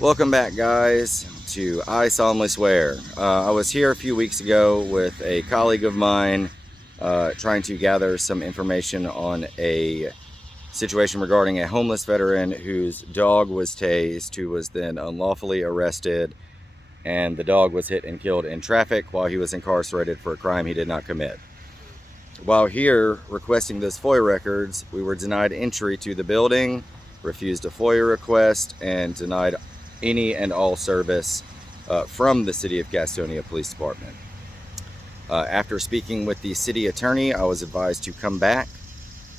Welcome back, guys, to I Solemnly Swear. I was here a few weeks ago with a colleague of mine trying to gather some information on a situation regarding a homeless veteran whose dog was tased, who was then unlawfully arrested, and the dog was hit and killed in traffic while he was incarcerated for a crime he did not commit. While here requesting those FOIA records, we were denied entry to the building, refused a FOIA request, and denied any and all service from the City of Gastonia Police Department. After speaking with the city attorney, I was advised to come back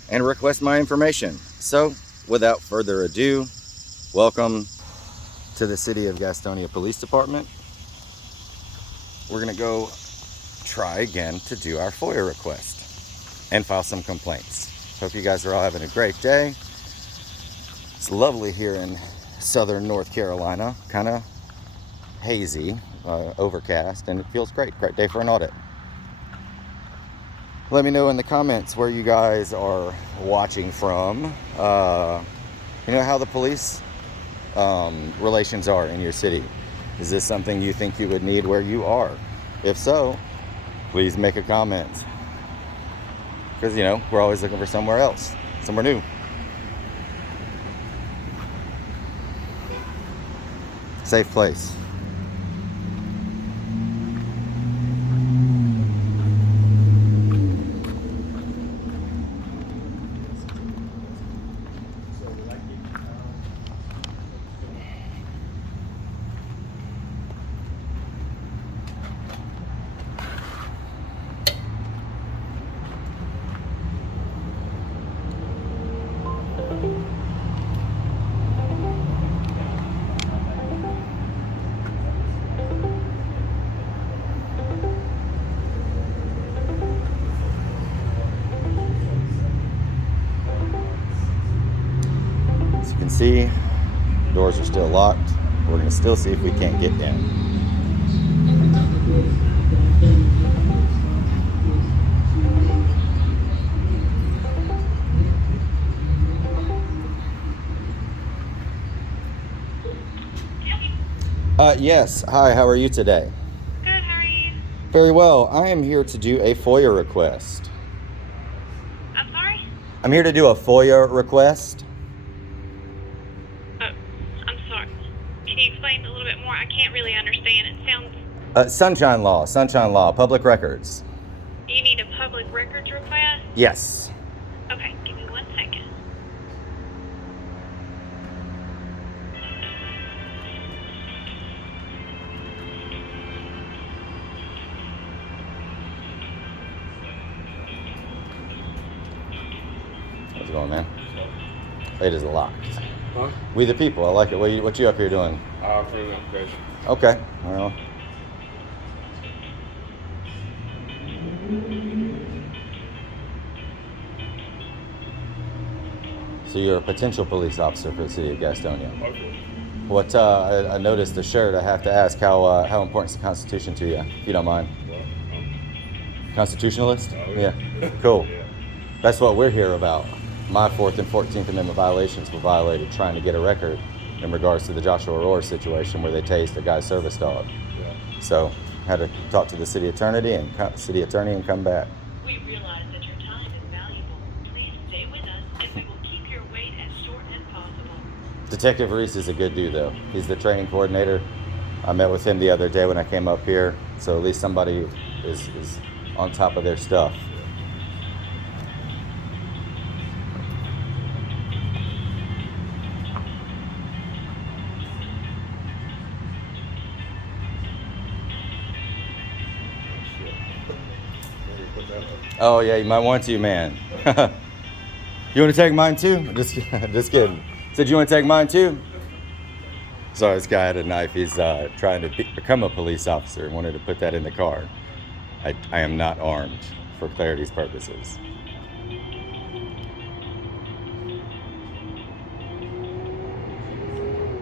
and request my information. So, without further ado, welcome to the City of Gastonia Police Department. We're going to go try again to do our FOIA request and file some complaints. Hope you guys are all having a great day. It's lovely here in southern North Carolina, kind of hazy, overcast, and it feels great. Great day for an audit. Let me know in the comments where you guys are watching from. You know how the police relations are in your city. Is this something you think you would need where you are? If so, please make a comment. Because, you know, we're always looking for somewhere else, somewhere new. Safe place. As you can see, doors are still locked. We're going to still see if we can't get in. Yes. Hi, how are you today? Good, how are you? Very well. I am here to do a FOIA request. I'm sorry? I'm here to do a FOIA request. Oh, I'm sorry. Can you explain a little bit more? I can't really understand. It sounds... Sunshine law, public records. You need a public records request? Yes. Okay, give me 1 second. How's it going, man? It is locked. Huh? We the people. I like it. What you up here doing? For an application. Okay. Well. So you're a potential police officer for the city of Gastonia. Okay. What? I noticed the shirt. I have to ask how important is the Constitution to you, if you don't mind. Well, Constitutionalist? Oh, Yeah. yeah. Cool. Yeah. That's what we're here about. My 4th and 14th Amendment violations were violated trying to get a record in regards to the Joshua Rohr situation where they tased a guy's service dog. Yeah. So had to talk to the city attorney and come back. We realize that your time is valuable. Please stay with us and we will keep your wait as short as possible. Detective Reese is a good dude though. He's the training coordinator. I met with him the other day when I came up here. So at least somebody is on top of their stuff. Oh yeah, you might want to, man. You want to take mine too? Just kidding. Said you want to take mine too? Sorry, this guy had a knife. He's trying to become a police officer and wanted to put that in the car. I am not armed for clarity's purposes.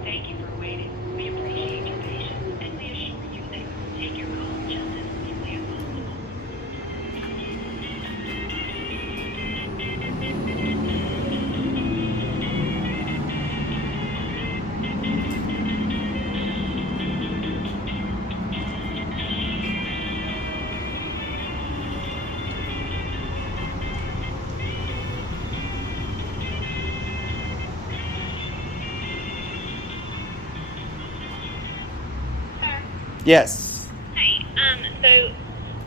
Thank you for waiting. We appreciate your patience and we assure you that we will take your call just as quickly as possible. Yes. Hey, so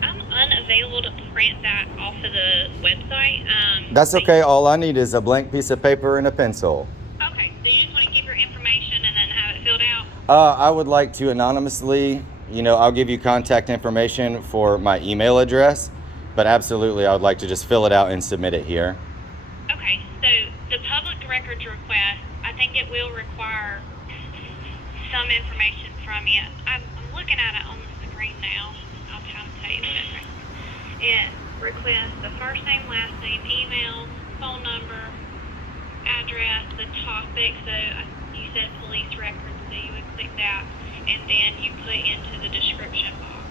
I'm unavailable to print that off of the website. That's okay. All I need is a blank piece of paper and a pencil. Okay, so you just want to keep your information and then have it filled out? I would like to anonymously, I'll give you contact information for my email address, but absolutely I would like to just fill it out and submit it here. Okay, so the public records request, I think it will require some information from you. I'm looking at it on the screen now. I'll try to tell you the difference. It requests the first name, last name, email, phone number, address, the topic. So you said police records, so you would click that, and then you put into the description box.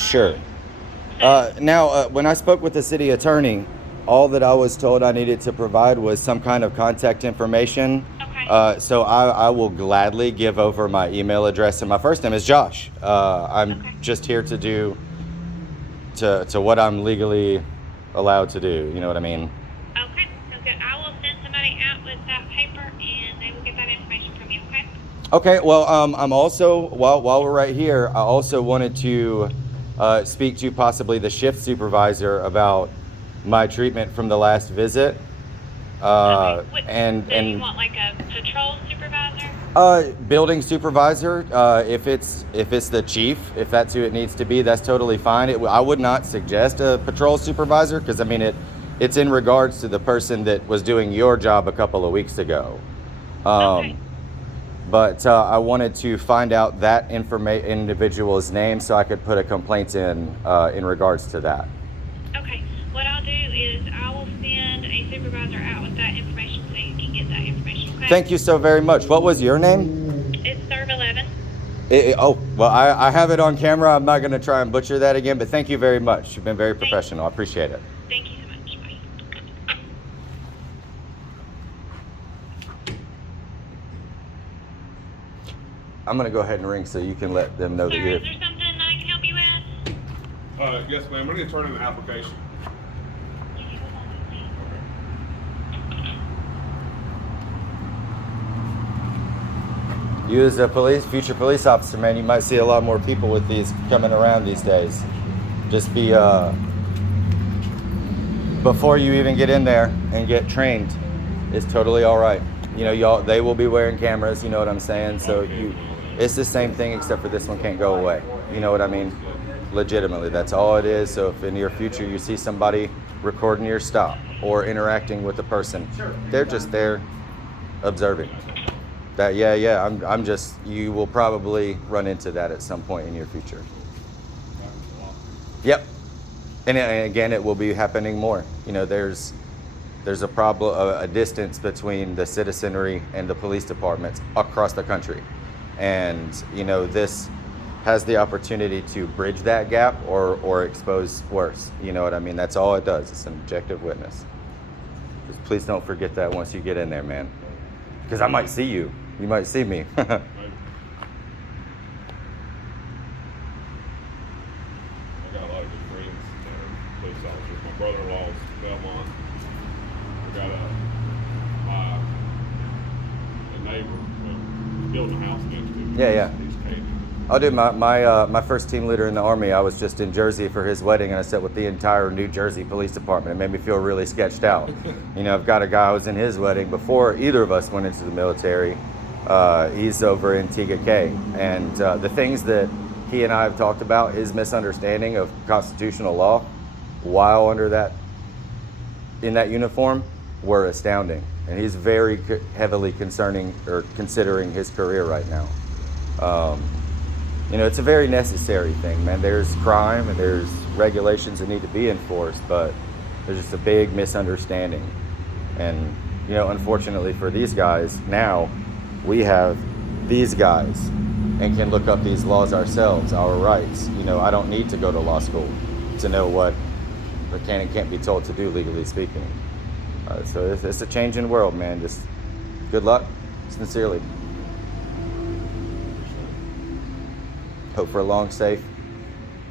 Sure. Now, when I spoke with the city attorney, all that I was told I needed to provide was some kind of contact information. Okay. So I will gladly give over my email address, and my first name is Josh. I'm Okay. just here to do to what I'm legally allowed to do. You know what I mean? Okay, so good. I will send somebody out with that paper, and they will get that information from you. Okay. Okay. Well, I'm also while we're right here, I also wanted to speak to possibly the shift supervisor about my treatment from the last visit. Okay. What, And so you want like a patrol supervisor? building supervisor, if it's the chief, if that's who it needs to be, that's totally fine. I would not suggest a patrol supervisor because I mean it's in regards to the person that was doing your job a couple of weeks ago. Okay. But I wanted to find out that individual's name so I could put a complaint in regards to that. Okay. What I'll do is I will send a supervisor out with that information so you can get that information. Okay. Thank you so very much. What was your name? It's Serve 11. Oh, well, I have it on camera. I'm not going to try and butcher that again, but thank you very much. You've been very professional. I appreciate it. Thank you so much. Bye. I'm going to go ahead and ring so you can let them know that Sir, you're... is there something that I can help you with? Yes, ma'am. We need to turn in an application. Can you hold on, please? You as a future police officer, man, you might see a lot more people with these coming around these days. Just be, before you even get in there and get trained, it's totally all right. They will be wearing cameras, you know what I'm saying? So it's the same thing except for this one can't go away. You know what I mean? Legitimately, that's all it is. So if in your future you see somebody recording your stop or interacting with a person, they're just there observing. That I'm just, you will probably run into that at some point in your future. Yep. And again, it will be happening more. There's a problem, a distance between the citizenry and the police departments across the country. And, this has the opportunity to bridge that gap or expose worse. You know what I mean? That's all it does. It's an objective witness. Just please don't forget that once you get in there, man. Because I might see you. You might see me. I got a lot of good friends that are police officers. My brother-in-law's Belmont. We got a neighbor building a house next to him. Yeah. He's Canadian. I'll do my first team leader in the Army. I was just in Jersey for his wedding, and I sat with the entire New Jersey Police Department. It made me feel really sketched out. I've got a guy who was in his wedding before either of us went into the military. He's over in TGK, and the things that he and I have talked about, his misunderstanding of constitutional law while in that uniform, were astounding. And he's very heavily considering his career right now. It's a very necessary thing, man. There's crime and there's regulations that need to be enforced, but there's just a big misunderstanding. And, unfortunately for these guys, now we have these guys and can look up these laws ourselves, our rights. I don't need to go to law school to know what can and can't be told to do, legally speaking. So it's a changing world, man. Just good luck, sincerely. Hope for a long, safe,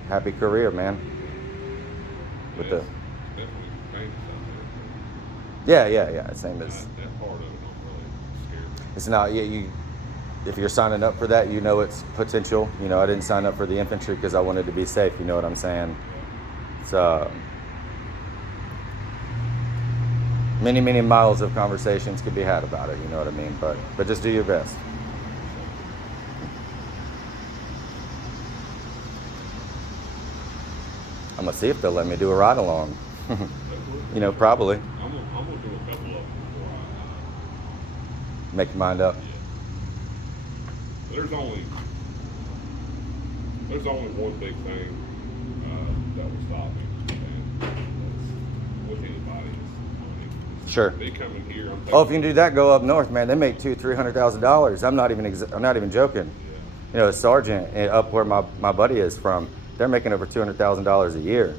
happy career, man. With the Definitely dangerous out there. yeah, same as That part of it, I'm really scared. it's not. if you're signing up for that, you know it's potential. You know, I didn't sign up for the infantry because I wanted to be safe. You know what I'm saying? It's many, many miles of conversations could be had about it. You know what I mean? But just do your best. I'm gonna see if they'll let me do a ride along. You know, probably. I'm gonna do a couple of them before I. Make your mind up. Yeah. There's only one big thing that will stop me, and that's with anybody. Sure. They come in here. Oh, if you can do that, go up north, man. They make $200,000-$300,000. I'm not even joking. Yeah. You know, a sergeant up where my buddy is from, they're making over $200,000 a year.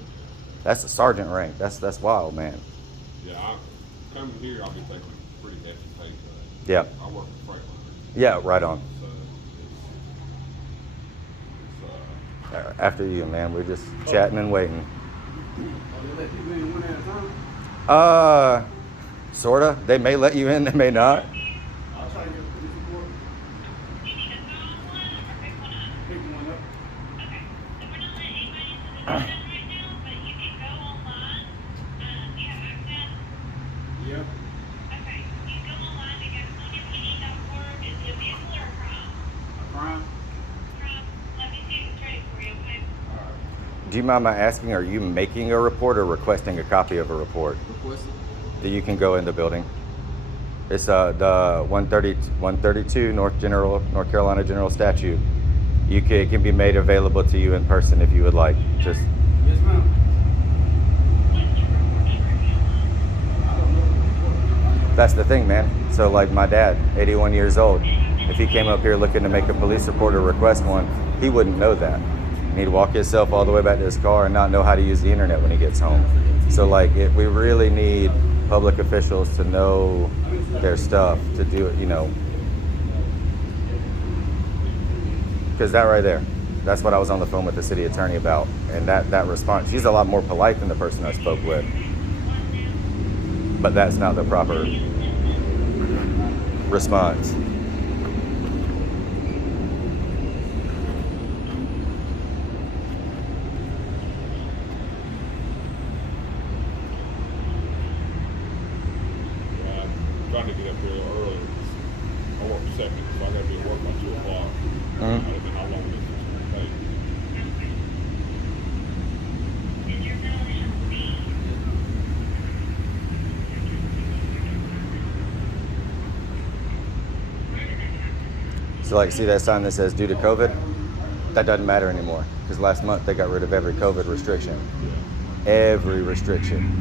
That's a sergeant rank. That's wild, man. Yeah, coming here, I'll be taking a pretty hefty pay cut. Yeah. I work for Freightliner. Yeah, right on. So it's After you, man. We're just chatting and waiting. They let you in one at a time? Sorta. They may let you in, they may not. I'll try to get a police report. You need a phone one or pick one up? Pick one up. Okay. So we're not letting anybody into the building right now, but you can go online. You have access? Yeah. Okay. You can go online to GastoniaPD.org. Is it a vehicle or a crime? A crime? Crime. Let me see if it's ready for you, okay? All right. Do you mind my asking, are you making a report or requesting a copy of a report Request it. that you can go in the building? It's the 132 North Carolina General Statute. It can be made available to you in person if you would like. Just Yes, ma'am. What's your report number? I don't know. that's the thing, man. So like my dad, 81 years old, if he came up here looking to make a police report or request one, he wouldn't know that. He'd walk himself all the way back to his car and not know how to use the internet when he gets home. So like we really need public officials to know their stuff, to do it, you know. Because that right there, that's what I was on the phone with the city attorney about. And that response, she's a lot more polite than the person I spoke with. But that's not the proper response. I'm trying to get up here early. I work second, so I gotta be at work by 2 o'clock. I don't know how long this is gonna take. Is your building B? So like, see that sign that says due to COVID? That doesn't matter anymore. Because last month they got rid of every COVID restriction. Every restriction.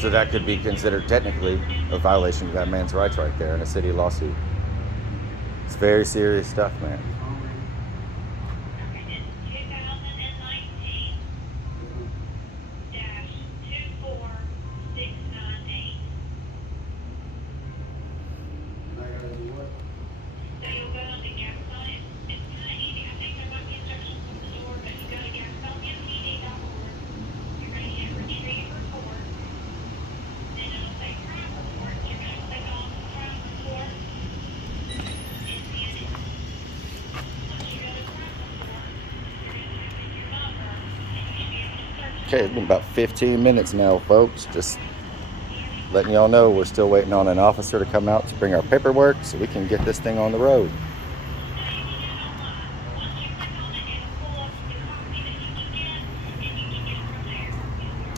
So that could be considered technically a violation of that man's rights right there in a city lawsuit. It's very serious stuff, man. Okay, it's 2019-24698. I gotta do what? So you'll go on to Gastonia. It's kind of easy. I think there might be instructions on the door, but you go to GastoniaPD.org. You're going to hit retrieve report. Then it'll say crime report. You're going to click on crime report. And then once you go to crime report, you're going to type in your number, and you should be able to search it. Okay, it's been about 15 minutes now, folks. Just letting y'all know we're still waiting on an officer to come out to bring our paperwork so we can get this thing on the road. Once you click on it, it'll pull up the copy that you can get, and you can get it from there.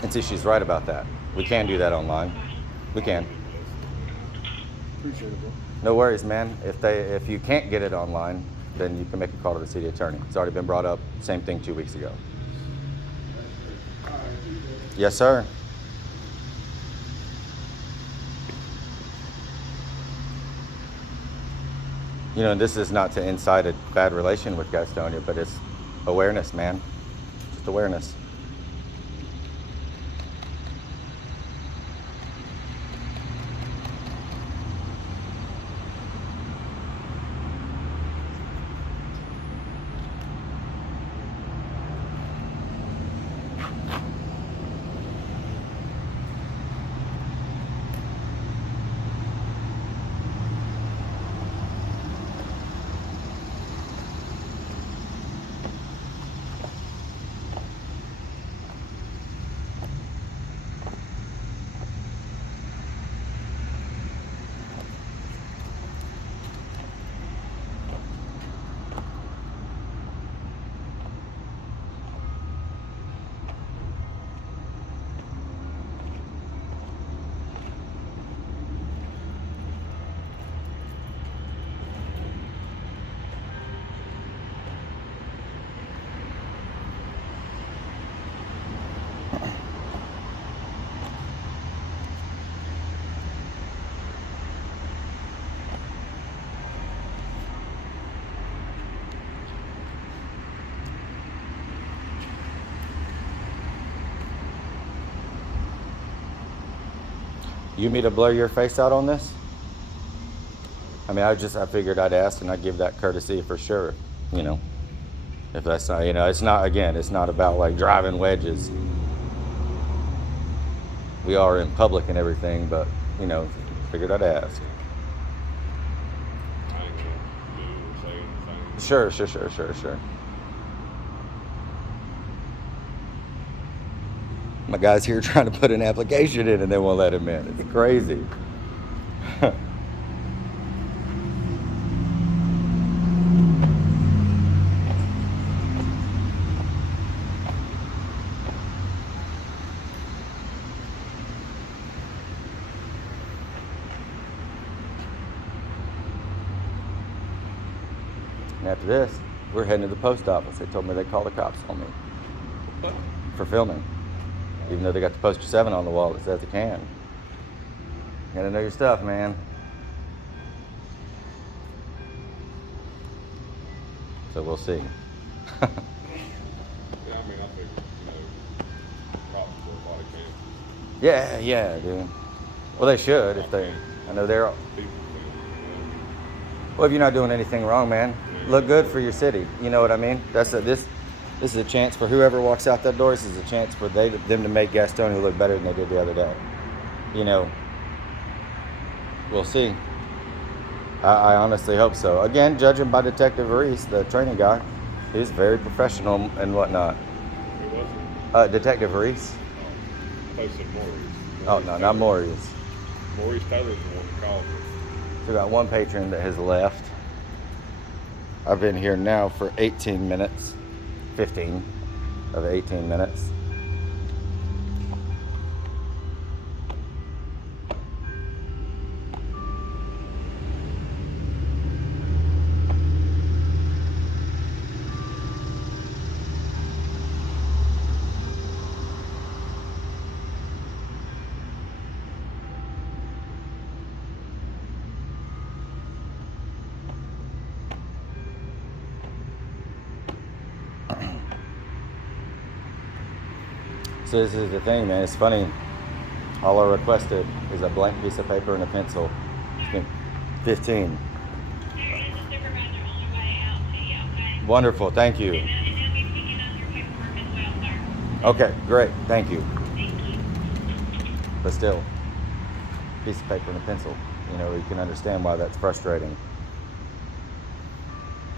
And see, she's right about that. We can do that online. We can. Appreciate it, bro. No worries, man. If you can't get it online, then you can make a call to the city attorney. It's already been brought up. Same thing 2 weeks ago. All right, appreciate it. Yes, sir. You know, this is not to incite a bad relation with Gastonia, but it's awareness, man. Just awareness. You want me to blur your face out on this? I mean, I figured I'd ask and I'd give that courtesy for sure, you know. If that's not, you know, it's not about like driving wedges. We are in public and everything, but, you know, figured I'd ask. I ain't gonna do or say anything. Sure. My guy's here trying to put an application in and they won't let him in. It's crazy. And after this, we're heading to the post office. They told me they'd call the cops on me for filming. Even though they got the poster 7 on the wall that says it can. You gotta know your stuff, man. So we'll see. Yeah, I mean, I think, cops for a body cam. Yeah, dude. Well, they should if they. I know they're. People Well, if you're not doing anything wrong, man, look good for your city. You know what I mean? This is a chance for whoever walks out that door. This is a chance for them to make Gastonia look better than they did the other day. You know, we'll see. I honestly hope so. Again, judging by Detective Reese, the training guy, he's very professional and whatnot. Who was it? Detective Reese. Posted Maurice. Oh no, not Maurice. Maurice Taylor's the one that called me. We got one patron that has left. I've been here now for 18 minutes. 15 of 18 minutes. So this is the thing, man. It's funny. All I requested is a blank piece of paper and a pencil. It's been 15. There is a supervisor on the way out to you, okay? Wonderful. Thank you. And they'll be picking up your paperwork as well, sir. Okay, great. Thank you. Thank you. But still, piece of paper and a pencil. You know, you can understand why that's frustrating.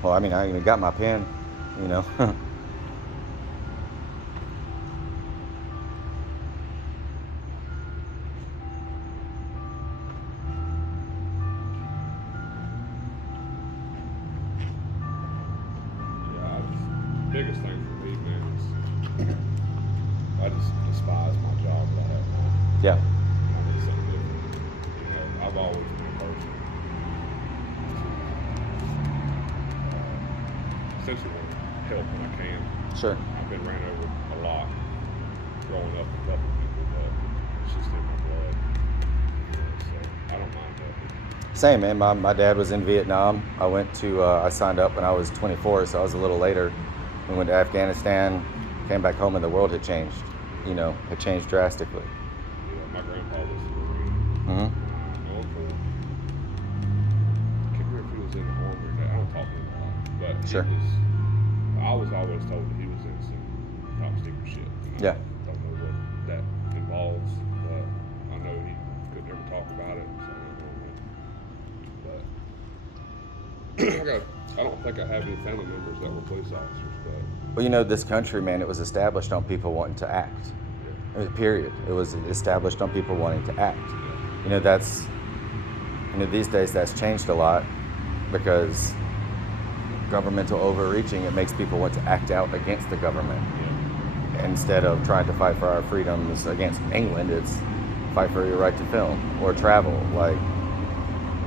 Well, I mean, I even got my pen, you know. Biggest thing for me, man, is I just despise my job that I have now. Yeah. I need something different. I've always been a person to essentially want to help when I can. Sure. I've been ran over a lot growing up with other people, but it's just in my blood. So I don't mind helping. Same, man. My dad was in Vietnam. I signed up when I was 24, so I was a little later. We went to Afghanistan, came back home, and the world had changed. You know, it changed drastically. My grandpa was a Marine. Mm-hmm. My uncle, I can't remember if he was in the Army or not. I don't talk to him a lot, but Sure. I was always told that he was in some top secret shit. And Yeah. I don't know what that involves, but I know he could never talk about it, so I don't know. But I don't think I have any family members that were police officers, but Well, you know, this country, man, it was established on people wanting to act. I mean, period. It was established on people wanting to act. You know, these days that's changed a lot because governmental overreaching, it makes people want to act out against the government. Instead of trying to fight for our freedoms against England, it's fight for your right to film or travel. Like,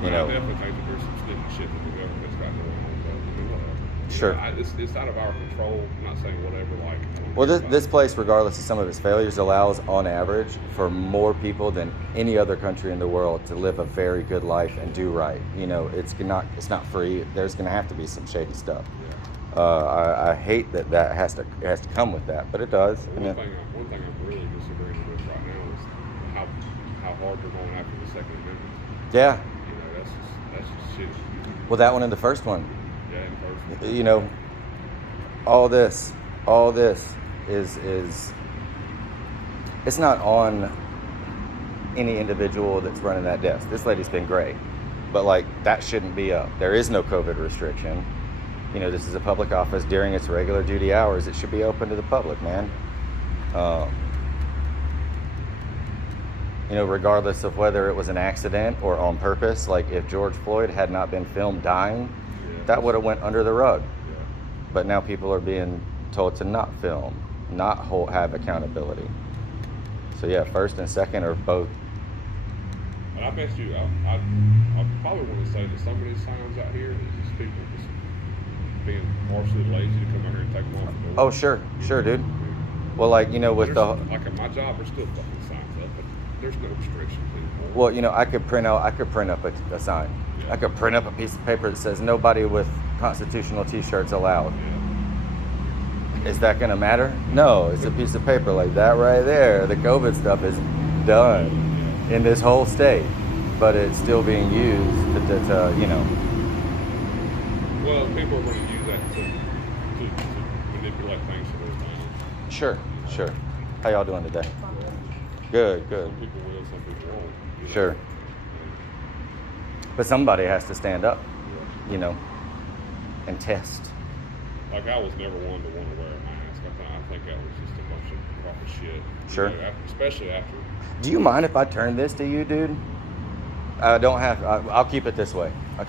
you know. I definitely think that there's some sneaky shit that the government's got going on, but I mean, whatever. Sure. It's out of our control. I'm not saying whatever, like. Well, this place, regardless of some of its failures, allows, on average, for more people than any other country in the world to live a very good life and do right. You know, it's not free. There's going to have to be some shady stuff. I hate that has to come with that, but it does. One thing I'm really disagreeing with right now is how hard Barger going after the Second Amendment. Yeah. You know, that's just shit. Well, that one and the first one. Yeah, in person. You know, all this is it's not on any individual that's running that desk. This lady's been great, but like that shouldn't be up. There is no COVID restriction. You know, this is a public office during its regular duty hours. It should be open to the public, man. You know, regardless of whether it was an accident or on purpose, like if George Floyd had not been filmed dying, that would have went under the rug. Yeah. But now people are being told to not film, not have accountability. So yeah, first and second are both. And I bet you, I probably want to say that some of these signs out here is just people just being partially lazy to come out here and take them off the door. Oh, sure, dude. Well, like, you know, with Like at my job, there's still fucking signs up, but there's no restrictions anymore. well, you know, I could print up a sign. Yeah. I could print up a piece of paper that says nobody with constitutional t-shirts allowed. Yeah. Is that gonna matter? No, it's a piece of paper like that right there. The COVID stuff is done in this whole state, but it's still being used to you know. Well, people are going to use that to manipulate things for their advantage. Sure. How y'all doing today? Good. Some people will, some people won't. You know? Sure. But somebody has to stand up, you know, and test. Like, I was never one to want to wear a mask. I think that was just a bunch of proper shit. Sure. You know, especially after. Do you mind if I turn this to you, dude? I don't have. I'll keep it this way. But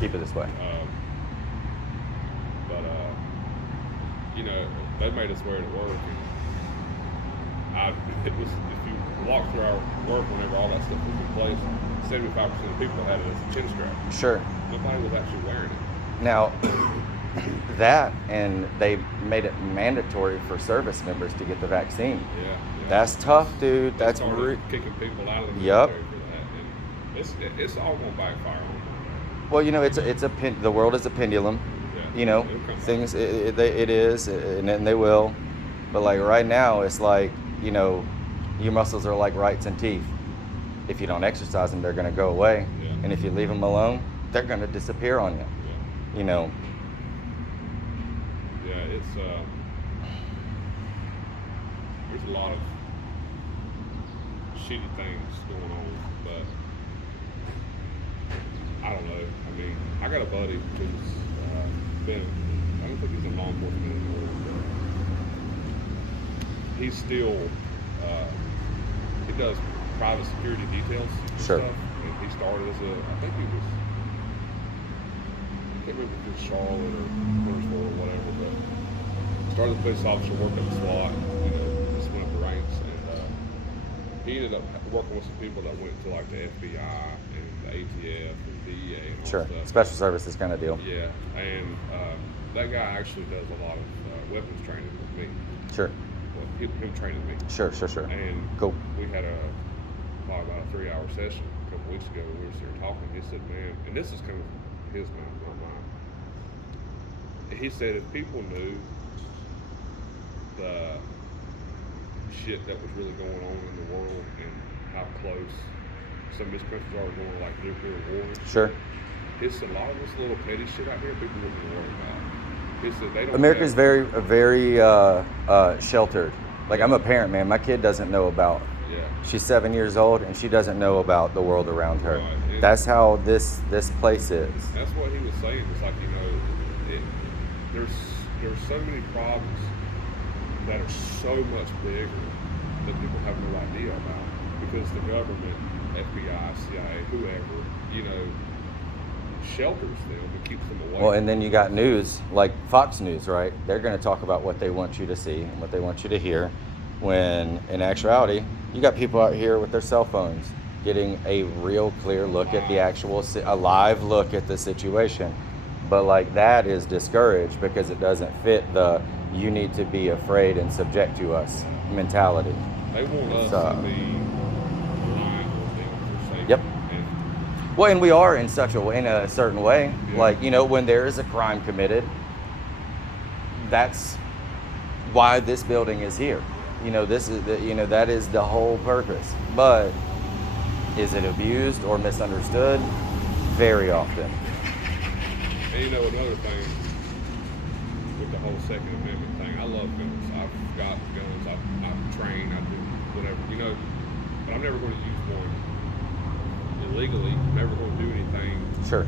you know, they made us wear it at work. And it was, if you walk through our work whenever all that stuff was in place, 75% of people had it as a chin strap. Sure. Nobody was actually wearing it. Now, that and they made it mandatory for service members to get the vaccine. Yeah. That's tough, dude. That's kicking people out of the Yep. military for that. And it's all going to backfire on them. Well, you know, the world is a pendulum. Yeah. You know, It'll come things it is, and they will. But like right now, it's like, you know, your muscles are like rights and teeth. If you don't exercise them, they're going to go away. Yeah. And if you leave them alone, they're going to disappear on you. Yeah. You know. Yeah, it's there's a lot of shitty things going on, but I don't know. I mean, I got a buddy who's I don't think he's in law enforcement anymore, but he's still he does private security details and Sure. stuff. And he started as I think he was, I can't remember if it was Charlotte or Huntersville or whatever, but started as a police officer, worked up the SWAT, you know, just went up the ranks, and he ended up working with some people that went to like the FBI and the ATF and DEA and all Sure. that stuff. Special services kind of deal. Yeah, and that guy actually does a lot of weapons training with me. Sure. Well, him training me. Sure. And Cool. we had probably about a 3-hour session a couple weeks ago. We were sitting there talking. He said, man, and this is coming from his mouth, not mine. He said if people knew the shit that was really going on in the world and how close some of these countries are going to like nuclear war and shit, Sure. he said a lot of this little petty shit out here people wouldn't worry about. He said they don't. America's very sheltered. Like, I'm a parent, man. My kid doesn't know about. Yeah. She's 7 years old, and she doesn't know about the world around her. Right. And That's how this place is. that's what he was saying. It's like, you know, there's so many problems that are so much bigger that people have no idea about because the government, FBI, CIA, whoever, you know, shelters them and keeps them away. Well, and then you got news like Fox News, right? They're going to talk about what they want you to see and what they want you to hear, when in actuality, you got people out here with their cell phones getting a real clear look at the actual, a live look at the situation. But like that is discouraged because it doesn't fit the you need to be afraid and subject to us mentality. They want us So- to be reliant on them for safety. Yep. And Well, and we are in in a certain way. Yeah. Like, you know, when there is a crime committed, that's why this building is here. You know, this is that is the whole purpose. But Is it abused or misunderstood? Very often. And you know, another thing with the whole Second Amendment thing, I love guns. I've got guns. I'm trained. I do whatever, you know. But I'm never going to use one illegally. I'm never going to do anything, Sure.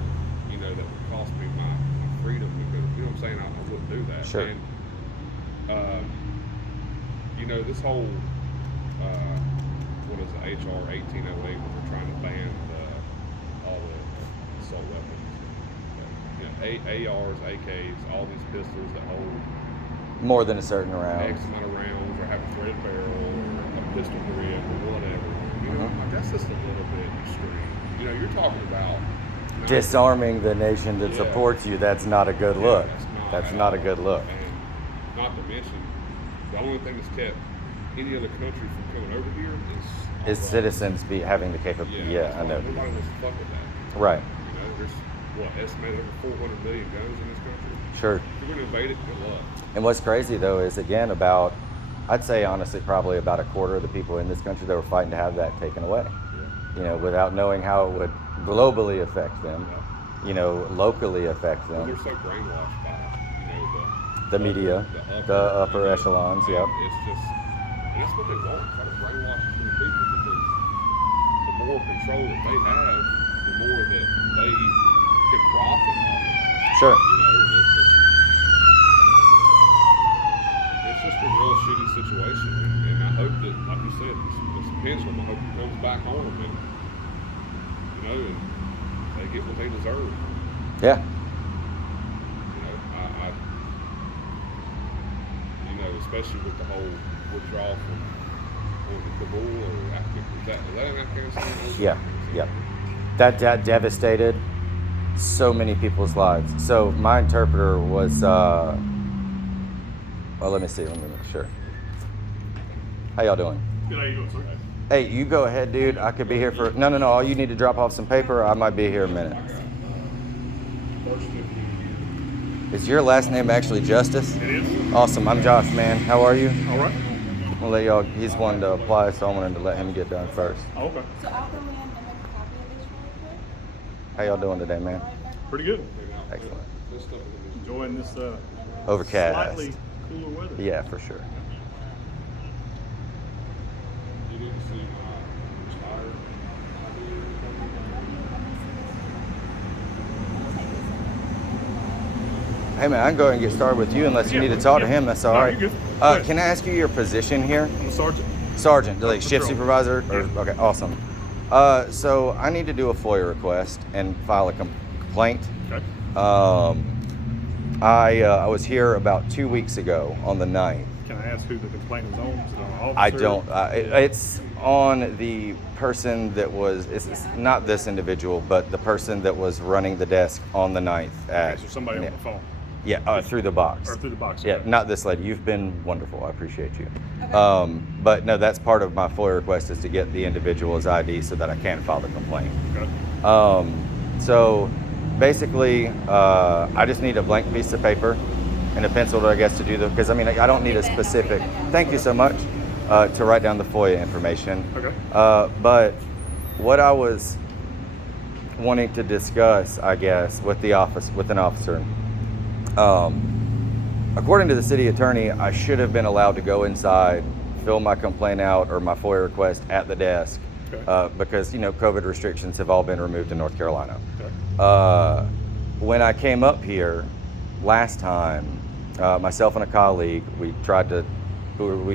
you know, that would cost me my freedom. Because, you know what I'm saying? I wouldn't do that. Sure. And, you know, this whole, what is it, HR 1808, where they're trying to ban all the assault weapons. You know, ARs, AKs, all these pistols that hold More than a certain X round. amount of rounds, or have a threaded barrel, or a pistol grip, or whatever. You know, like, that's just a little bit extreme. You know, you're talking about Disarming the nation that Yeah. supports you, that's not a good look. That's not a good look. And not to mention, the only thing that's kept any other country from coming over here is Is citizens having the capability? Yeah, I know. Nobody wants to fuck with that. Right. You know, there's estimated over 400 million guns in this country. Sure. If you're going to invade it, good luck. And what's crazy though is, again, I'd say honestly probably about a quarter of the people in this country that were fighting to have that taken away. Yeah. You know, without knowing how it would globally affect them, Yeah. you know, locally affect Well, them. they're so brainwashed by, you know, The media, the upper echelons, and yep. It's just, and that's what they want, try to brainwash the people, because the more control that they have, the more that they can profit off of it. Sure. You know, and it's just a real shitty situation. And I hope that, like you said, this pendulum, I hope it comes back on them, and, you know, and they get what they deserve. Yeah. You know, you know, especially with the whole withdrawal from Kabul or Afghanistan. Is that in Afghanistan? Yeah. Yeah. That devastated so many people's lives. So my interpreter was, well, let me make sure. How y'all doing? Good, how you doing, sir? Hey, you go ahead, dude. I could be here for, no, all you need to drop off some paper. I might be here a minute. Is your last name actually Justice? It is. Awesome. I'm Josh, man. How are you? All right. I'll let y'all, he's wanting to apply, so I wanted to let him get done first. Oh, okay. So I'll go in and make a copy of this really quick. How y'all doing today, man? Pretty good. Excellent. This stuff is Enjoying this Overcast. slightly cooler weather. Yeah, for sure. you need to see my expired. Hey, man, I can go ahead and get started with you unless you Yeah, need to talk to yeah. him. That's all No, right. you're good. Go ahead. Can I ask you your position here? I'm a sergeant. Sergeant, like shift Patrol. supervisor? Or, Yeah. okay, awesome. So I need to do a FOIA request and file a complaint. Okay. I was here about 2 weeks ago on the 9th. Can I ask who the complaint is on? Is it on an officer? I don't. It's on the person that was. It's not this individual, but the person that was running the desk on the 9th at. Okay, so somebody on the phone Yeah, through the box. or through the box. Yeah, Okay. not this lady. You've been wonderful. I appreciate you. Okay. But no, that's part of my FOIA request is to get the individual's ID so that I can file the complaint. Okay. So basically, I just need a blank piece of paper and a pencil, I guess, to do the, because I mean, I don't need a specific, thank you so much, to write down the FOIA information. Okay. But what I was wanting to discuss, I guess, with an officer, according to the city attorney, I should have been allowed to go inside, fill my complaint out or my FOIA request at the desk, Okay. because, you know, COVID restrictions have all been removed in North Carolina. Okay. When I came up here last time, myself and a colleague, we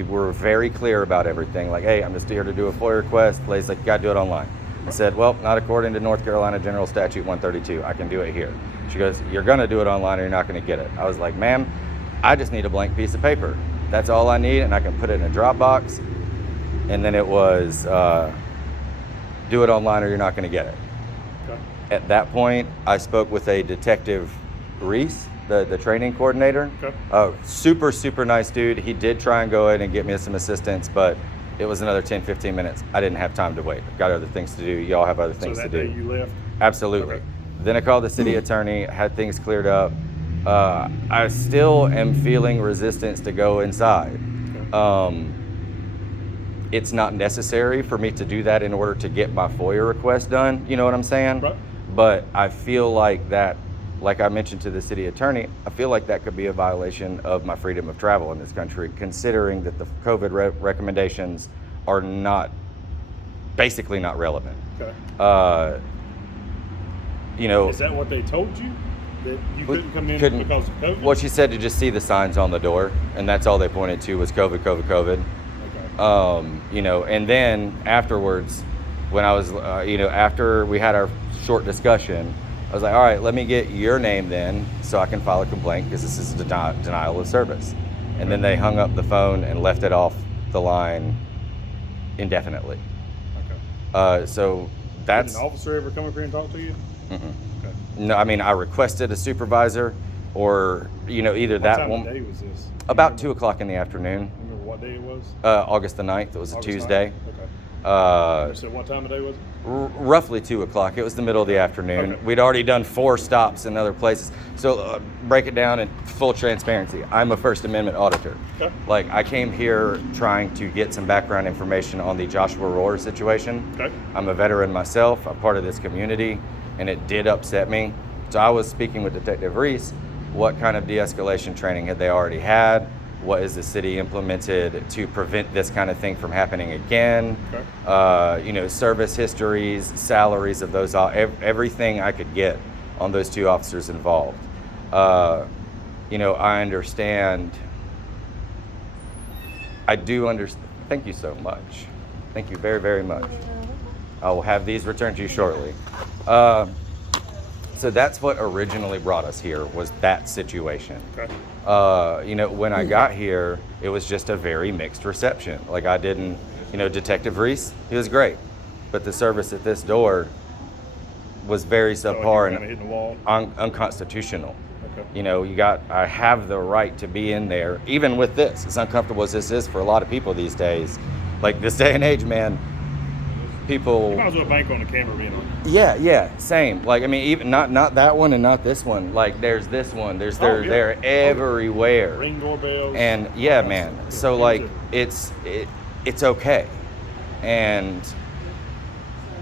were very clear about everything. Like, hey, I'm just here to do a FOIA request. The lady's like, you gotta do it online. I said, well, not according to North Carolina General Statute 132. I can do it here. She goes, you're gonna do it online or you're not gonna get it. I was like, ma'am, I just need a blank piece of paper. That's all I need, and I can put it in a Dropbox. And then it was, do it online or you're not gonna get it. Okay. At that point, I spoke with a Detective Reese, the training coordinator. Okay. Super, super nice dude. He did try and go in and get me some assistance, but it was another 10, 15 minutes. I didn't have time to wait. I've got other things to do. Y'all have other things So to that do. day you left? Absolutely. Okay. Then I called the city attorney, had things cleared up. I still am feeling resistance to go inside. Okay. it's not necessary for me to do that in order to get my FOIA request done. You know what I'm saying? Right. But I feel like that, like I mentioned to the city attorney, I feel like that could be a violation of my freedom of travel in this country, considering that the COVID recommendations are basically not relevant. Okay. You know, Is that what they told you? That you couldn't come in because of COVID? Well, she said to just see the signs on the door, and that's all they pointed to was COVID, COVID, COVID. Okay. You know, and then afterwards, when I was, you know, after we had our short discussion, I was like, all right, let me get your name then so I can file a complaint because this is a denial of service. And then they hung up the phone and left it off the line indefinitely. Okay. So Did that's... an officer ever come up here and talk to you? Mm-mm. Okay. No, I mean, I requested a supervisor or, you know, either What that time one. of day was this? About 2 o'clock in the afternoon. Remember what day it was? August the 9th. It was a August 9th? Tuesday. Okay. You said what time of day was it? Roughly 2 o'clock. It was the middle of the afternoon. Okay. We'd already done 4 stops in other places. So break it down in full transparency. I'm a First Amendment auditor. Okay. Like, I came here trying to get some background information on the Joshua Rohr situation. Okay. I'm a veteran myself. I'm part of this community, and it did upset me. So I was speaking with Detective Reese. What kind of de-escalation training had they already had? What is the city implemented to prevent this kind of thing from happening again? Okay. You know, service histories, salaries of those, everything I could get on those 2 officers involved. You know, I understand. I do understand. Thank you so much. Thank you very, very much. I will have these returned to you shortly. So that's what originally brought us here, was that situation. Okay. You know, when I got here, it was just a very mixed reception. Like, I didn't, you know, Detective Reese, he was great, but the service at this door was very subpar Kinda hitting the wall. and unconstitutional. Okay. You know, I have the right to be in there, even with this, as uncomfortable as this is for a lot of people these days. Like, this day and age, man, people... You might as well bank on the camera being on. Yeah, same. Like, I mean, even not that one and not this one. Like, there's this one. They're everywhere. Ring doorbells. And yeah, man. So like, it's okay. And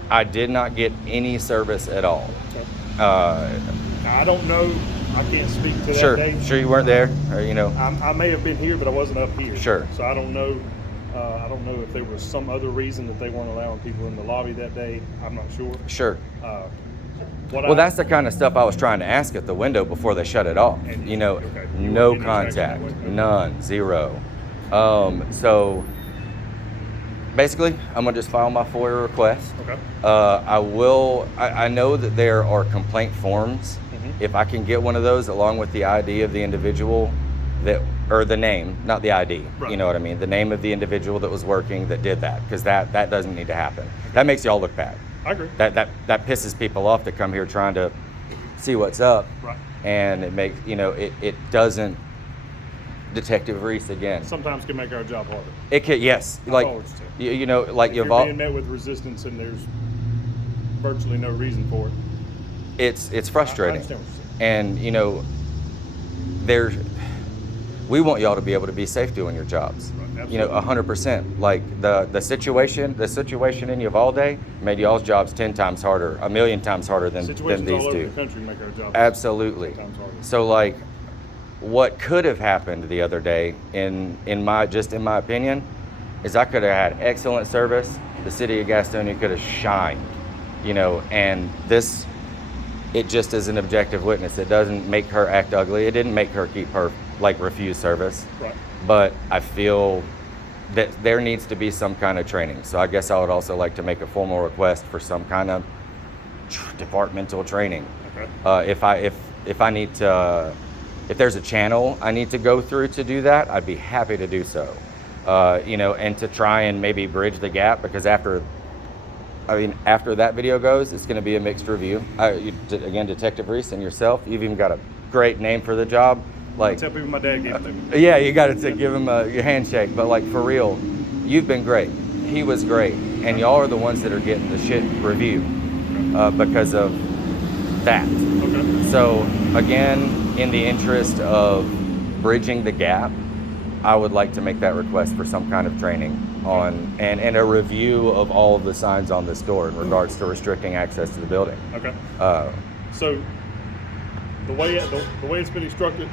I did not get any service at all. Okay. Now, I don't know. I can't speak to that day. Sure, you weren't there, or you know. I may have been here, but I wasn't up here. Sure. So I don't know. I don't know if there was some other reason that they weren't allowing people in the lobby that day. I'm not sure. Sure. Well, That's the kind of stuff I was trying to ask at the window before they shut it off. And you know, okay. You no didn't interact contact, that way? none, zero. So basically, I'm gonna just file my FOIA request. Okay. I know that there are complaint forms. Mm-hmm. If I can get one of those along with the ID of the individual or the name, not the ID, Right. you know what I mean? The name of the individual that was working that did that, because that doesn't need to happen. That makes y'all look bad. I agree. That pisses people off that come here trying to see what's up. Right. And it makes, you know, it doesn't, Detective Reese again. Sometimes can make our job harder. It can, yes. That's Like, all it's to. you know, like If you've you're all, being met with resistance and there's virtually no reason for it. it's frustrating. I understand what you're saying. And, you know, we want y'all to be able to be safe doing your jobs. Right, You know, 100%. Like the situation in Uvalde made y'all's jobs 10 times harder, a million times harder than Situations these all over do. the country make our job Absolutely. 10 times harder. So like, what could have happened the other day, in my opinion, is I could have had excellent service. The city of Gastonia could have shined, you know, and this, it just is an objective witness. It doesn't make her act ugly. It didn't make her refuse service. Right. But I feel that there needs to be some kind of training. So I guess I would also like to make a formal request for some kind of departmental training. Okay. If I need to, if there's a channel I need to go through to do that, I'd be happy to do so. You know, and to try and maybe bridge the gap, because after that video goes, it's going to be a mixed review. Again, Detective Reese and yourself, you've even got a great name for the job. Like, Tell people my dad gave it to me. yeah, you got to give him a handshake. But like, for real, you've been great. He was great, and y'all are the ones that are getting the shit review because of that. Okay. So again, in the interest of bridging the gap, I would like to make that request for some kind of training on and a review of all of the signs on this door in regards to restricting access to the building. Okay. Uh, So the way it's been instructed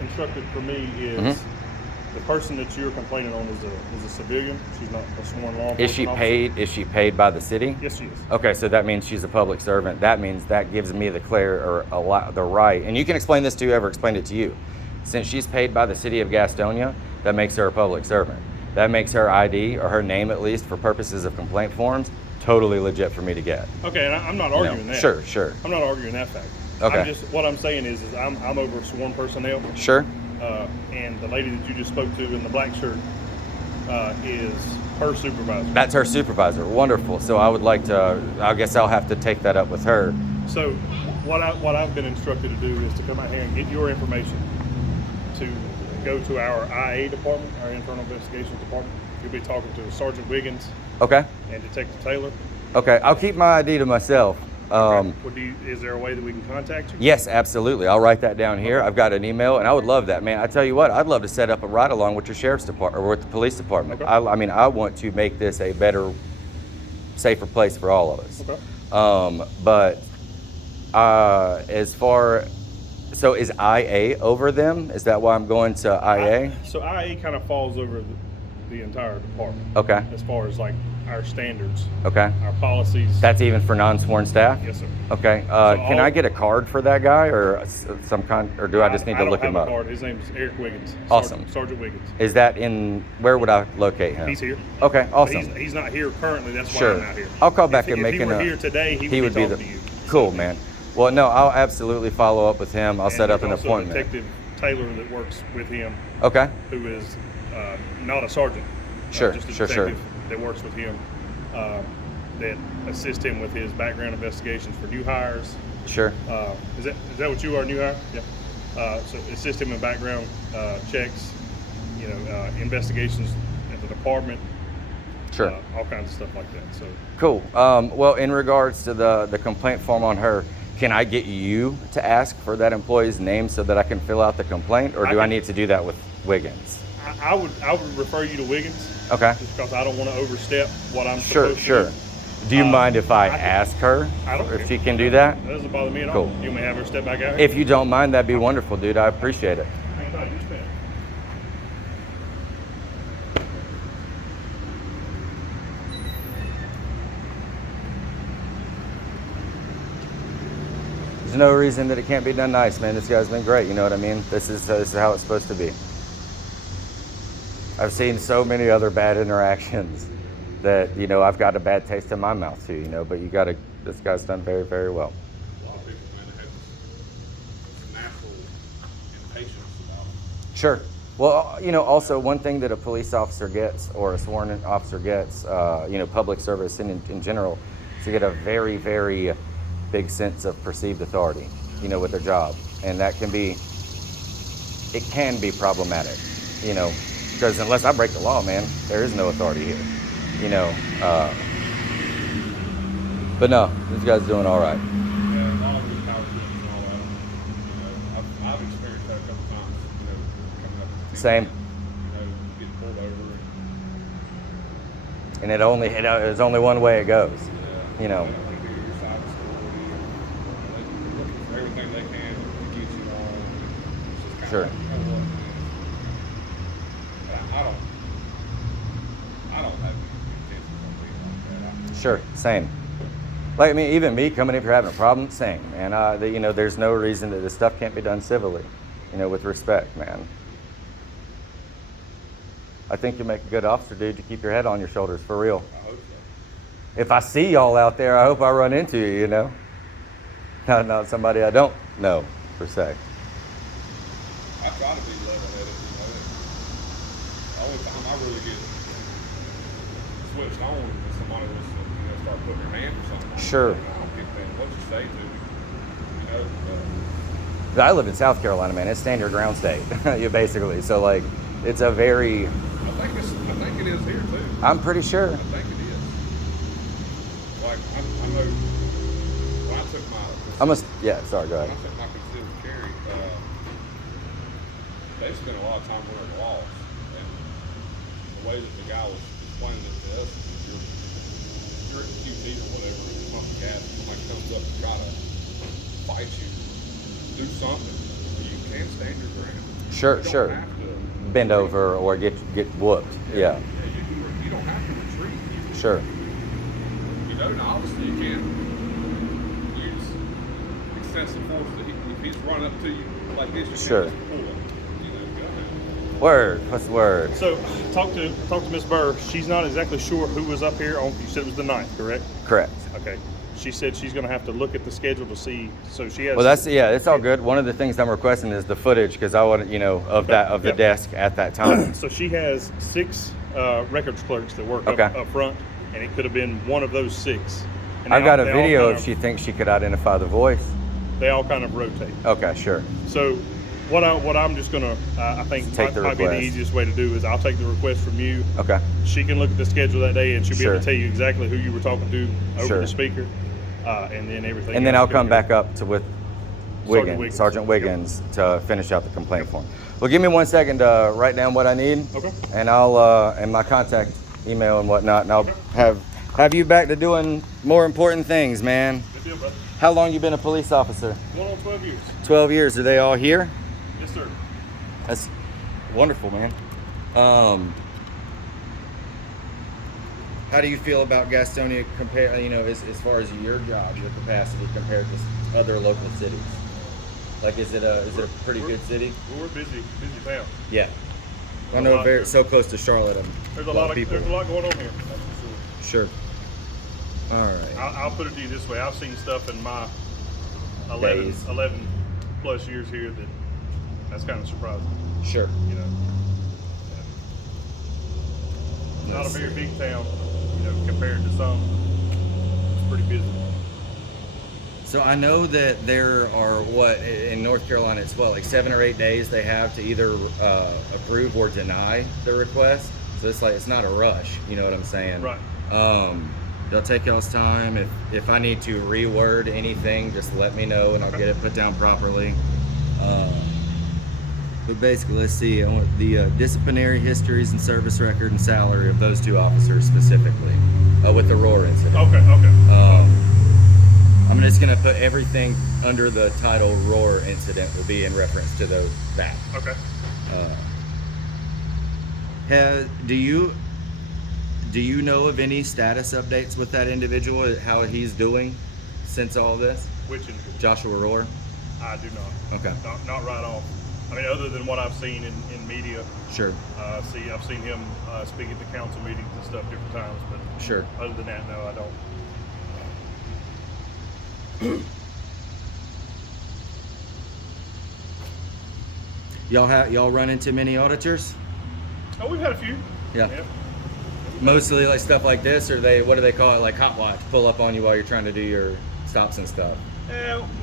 for me is Mm-hmm. the person that you're complaining on is a civilian. She's not a sworn law enforcement Is she officer. paid? Is she paid by the city? Yes, she is. Okay, so that means she's a public servant. That means that gives me the the right, and you can explain this to whoever explained it to you. Since she's paid by the city of Gastonia, that makes her a public servant. That makes her ID, or her name at least, for purposes of complaint forms, totally legit for me to get. Okay, and I'm not You know, arguing that. Sure. I'm not arguing that fact. Okay. What I'm saying is I'm over sworn personnel. Sure. And the lady that you just spoke to in the black shirt is her supervisor. That's her supervisor. Wonderful. So I would like to, I guess I'll have to take that up with her. So what I've been instructed to do is to come out here and get your information to go to our IA department, our internal investigations department. You'll be talking to Sergeant Wiggins Okay. and Detective Taylor. Okay. I'll keep my ID to myself. Is there a way that we can contact you? Yes, absolutely. I'll write that down here. I've got an email, and I would love that, man. I tell you what, I'd love to set up a ride along with your sheriff's department or with the police department. Okay. I mean, I want to make this a better, safer place for all of us. Okay. But as far, so is IA over them? Is that why I'm going to IA? So IA kind of falls over the entire department Okay. as far as like our standards, Okay. our policies. That's even for non-sworn staff? Yes, sir. Okay. Can I get a card for that guy, or some kind, or do I just need to look him I up? don't have a card. His name is Eric Wiggins. Awesome. Sergeant Wiggins. Is that in, where would I locate him? He's here. Okay, But awesome. he's not here currently. That's why Sure. I'm not here. I'll call back if and make If he were here today, he would be talking to you. Cool, man. Well, no, I'll absolutely follow up with him. I'll And set up there's an also appointment. Detective Taylor that works with him, Okay, who is not a sergeant. Sure, just a sure. detective that works with him, that assists him with his background investigations for new hires. sure. Is that what you are, new hire? Yeah. So assist him in background checks, investigations at the department. Sure. All kinds of stuff like that. So Cool. Well, in regards to the complaint form on her, can I get you to ask for that employee's name so that I can fill out the complaint, or do I need to do that with Wiggins? I would refer you to Wiggins. Okay. Just because I don't want to overstep what I'm Sure, supposed sure. to do. Do you mind if I I can- ask her I don't if care. she can do that? That doesn't bother me at all. Cool. You may have her step back out here. If you don't mind, that'd be wonderful, dude. I appreciate it. No, you stand. There's no reason that it can't be done nice, man. This guy's been great. You know what I mean? This is how it's supposed to be. I've seen so many other bad interactions that, I've got a bad taste in my mouth too, but this guy's done very, very well. A lot of people, man, they have this natural impatience about it. Sure. Well, also one thing that a police officer gets, or a sworn officer gets, public service in general, is to get a very, very big sense of perceived authority, with their job. And that can be problematic, because unless I break the law, man, there is no authority here, but no, this guy's doing all right. Yeah, a lot of these power trips and all that, I've experienced that a couple times, coming up. Same. Getting pulled over. And there's only one way it goes, They hear your side of the story. They're looking for everything they can to get you on. It's just Sure. kind of like, but I don't have any intentions of being like that. Sure, same. Like, even me coming in here having a problem, same, man. There's no reason that this stuff can't be done civilly, with respect, man. I think you make a good officer, dude, to keep your head on your shoulders, for real. I hope so. If I see y'all out there, I hope I run into you, Not somebody I don't know, per se. I try to be level-headed, The only time I really get switched on is when somebody wants to, start putting their hand or something. Sure. I don't get that. What you say to me, I live in South Carolina, man. It's stand your ground state, basically. So, it's a very, I think it is here too. I'm pretty sure. I think it is. Like I know when I took my Sorry, go when ahead. I took my concealed carry, they spent a lot of time wearing laws, and the way that the guy was explaining it to us, you're at QT or whatever, and pump the gas, and somebody comes up and try to fight you, do something, you can't stand your ground. Sure, You don't sure. have to Bend over or get whooped. Yeah. you don't have to retreat. Sure. You know, and obviously you can't use excessive force. If he's running up to you like this, you Sure. can't just pull it. You know, go ahead. Word. What's the word? So, talk to Miss Burr. She's not exactly sure who was up here on. You said it was the 9th, correct? Correct. Okay. She said she's going to have to look at the schedule to see. So she has. Well, it's all good. One of the things I'm requesting is the footage because I want of the Yeah. desk at that time. So she has 6 records clerks that work Okay. up front, and it could have been one of those 6. And I've they all- got a they all video kind if she thinks she could identify the voice. They all kind of rotate. Okay, sure. So what I'm just gonna I think Take the might be the request. easiest way to do is I'll take the request from you. Okay. She can look at the schedule that day and she'll be able to Sure. tell you exactly who you were talking to over Sure. the speaker, and then everything. And then else I'll can come go. back up with Sergeant Wiggins, to finish out the complaint form. Well, give me 1 second to write down what I need. Okay. And I'll and my contact email and whatnot, and I'll have you back to doing more important things, man. Good deal, brother. How long you been a police officer? Going on 12 years. 12 years. Are they all here? Yes, sir. That's wonderful, man. How do you feel about Gastonia compare? As far as your job, your capacity compared to other local cities? Like, is it a pretty good city? We're a busy town. Yeah. I A know lot. so close to Charlotte. There's a lot of people. there's a lot going on here. That's for sure. Sure. All right. I'll put it to you this way. I've seen stuff in my Days. 11 plus years here that's kind of surprising. Sure. You know, yeah. Not a very big town, compared to some. It's pretty busy. So I know that there are in North Carolina it's like 7 or 8 days they have to either approve or deny the request. So it's not a rush. You know what I'm saying? Right. They'll take y'all's time. If I need to reword anything, just let me know and I'll get it put down properly. But basically, let's see. I want the disciplinary histories and service record and salary of those 2 officers specifically with the Roar incident. Okay. I'm just gonna put everything under the title Roar incident will be in reference to that. Okay. Do you know of any status updates with that individual? How he's doing since all this? Which individual? Joshua Roar. I do not. Okay. Not right off. I mean, other than what I've seen in media. Sure. I've seen him speak at the council meetings and stuff different times, but Sure. other than that, no, I don't. Y'all run into many auditors? Oh, we've had a few. Yeah. Mostly like stuff like this, or what do they call it? Like hot watch, pull up on you while you're trying to do your stops and stuff.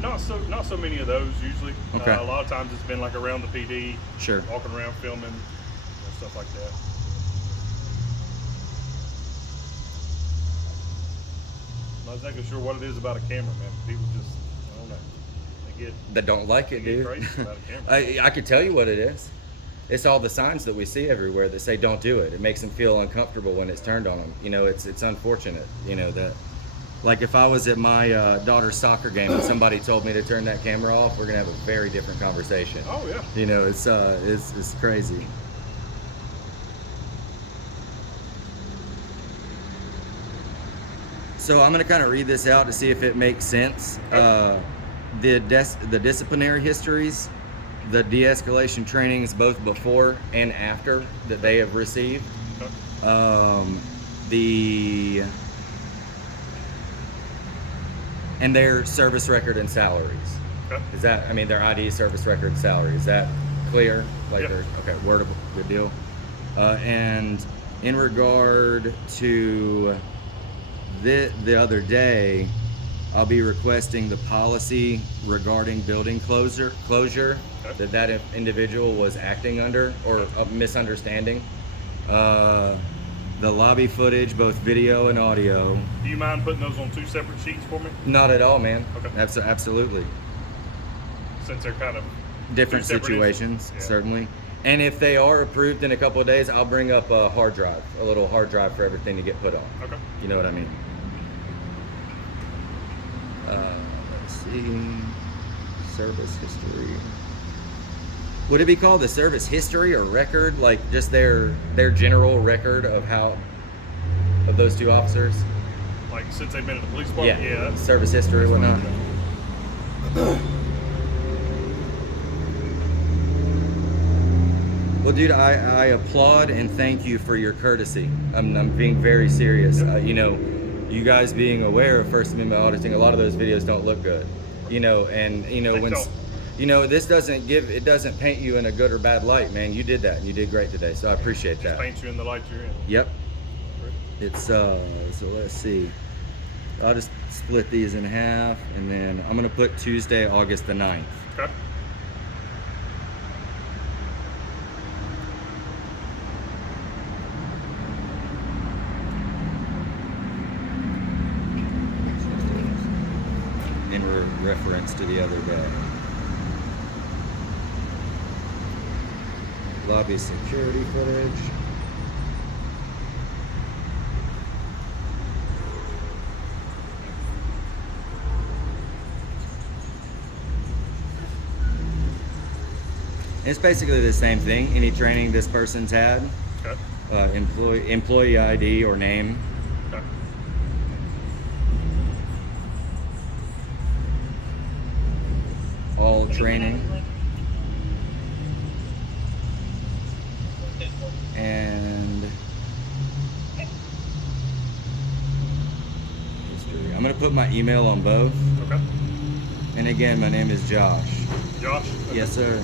Not so many of those usually. Okay. A lot of times it's been like around the PD, Sure. walking around filming, stuff like that. I'm not exactly sure what it is about a camera, man. People just, I don't know. That don't like it, They get dude. crazy about a camera. I could tell you what it is. It's all the signs that we see everywhere that say don't do it. It makes them feel uncomfortable when it's turned on them. It's unfortunate, that. Like if I was at my daughter's soccer game and somebody told me to turn that camera off, we're gonna have a very different conversation. Oh yeah. It's crazy. So I'm gonna kind of read this out to see if it makes sense. The disciplinary histories, the de-escalation trainings, both before and after that they have received. And their service record and salaries. Okay. Is that, their ID, service record, and salary, is that clear? Yep. Okay, wordable, good deal. And in regard to the other day, I'll be requesting the policy regarding building closure Okay. that individual was acting under or a misunderstanding. The lobby footage, both video and audio. Do you mind putting those on 2 separate sheets for me? Not at all, man. Okay. Absolutely. Since they're kind of Different two separate situations, incidents. Yeah. certainly. And if they are approved in a couple of days, I'll bring up a hard drive, a little hard drive for everything to get put on. Okay. You know what I mean? Let's see. Service history. Would it be called the service history or record? Like just their general record of those two officers? Like since they've been in the police department? Yeah. That's Service history or whatnot. Well, dude, I applaud and thank you for your courtesy. I'm being very serious. You know, you guys being aware of First Amendment auditing, a lot of those videos don't look good. You know, and you know when, you know, this doesn't paint you in a good or bad light, man. You did that, and you did great today. So I appreciate that. Paint you in the light you're in. Yep. It's so let's see. I'll just split these in half, and then I'm gonna put Tuesday, August the 9th. Okay. In reference to the other day. Lobby security footage. It's basically the same thing. Any training this person's had, Okay. employee ID or name. Okay. All training. And history. I'm gonna put my email on both. Okay. And again, my name is Josh. Josh? Okay. Yes, sir.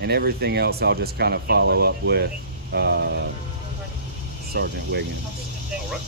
And everything else I'll just kind of follow up with Sergeant Wiggins. All right.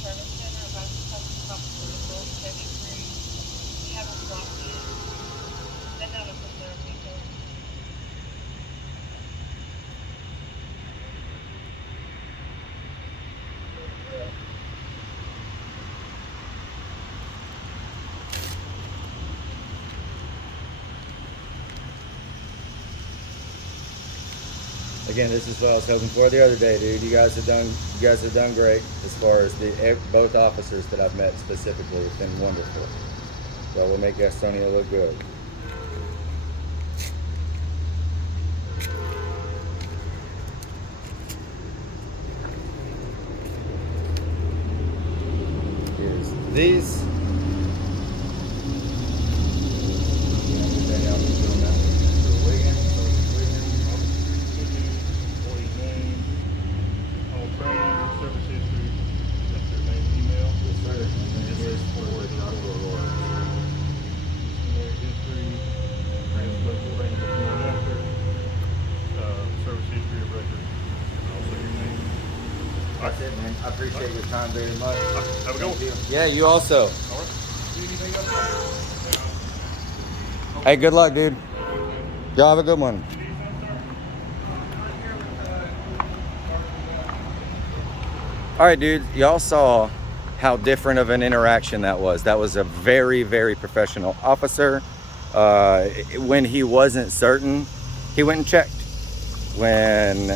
Again, this is what I was hoping for the other day, dude. You guys have done great as far as both officers that I've met specifically. It's been wonderful. So we'll make Gastonia look good. Here's these. That's it, man. I appreciate your time very much. Have a good one. Yeah, you also. All right. Do anything else? Hey, good luck, dude. Y'all have a good one. All right, dude. Y'all saw how different of an interaction that was. That was a very, very professional officer. When he wasn't certain, he went and checked. When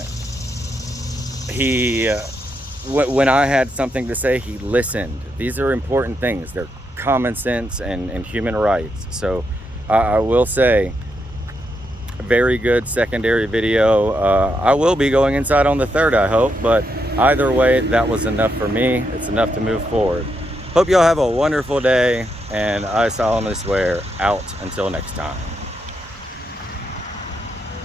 I had something to say, he listened. These are important things. They're common sense and human rights. So I will say, very good secondary video. I will be going inside on the 3rd, I hope, but either way, that was enough for me. It's enough to move forward. Hope y'all have a wonderful day, and I solemnly swear, out until next time.